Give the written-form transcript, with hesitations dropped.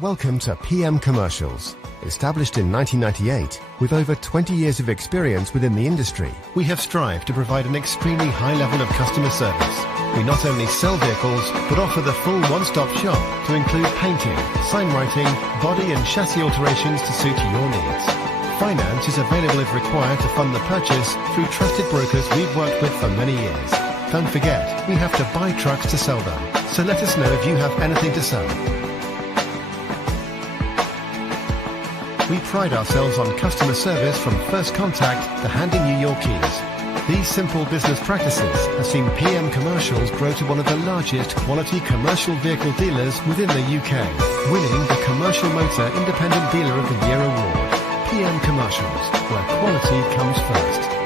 Welcome to PM Commercials. Established in 1998, with over 20 years of experience within the industry, we have strived to provide an extremely high level of customer service. We not only sell vehicles, but offer the full one-stop shop to include painting, sign writing, body and chassis alterations to suit your needs. Finance is available if required to fund the purchase through trusted brokers we've worked with for many years. Don't forget, we have to buy trucks to sell them, so let us know if you have anything to sell. We pride ourselves on customer service from first contact to handing you your keys. These simple business practices have seen PM Commercials grow to one of the largest quality commercial vehicle dealers within the UK, winning the Commercial Motor Independent Dealer of the Year award. PM Commercials, where quality comes first.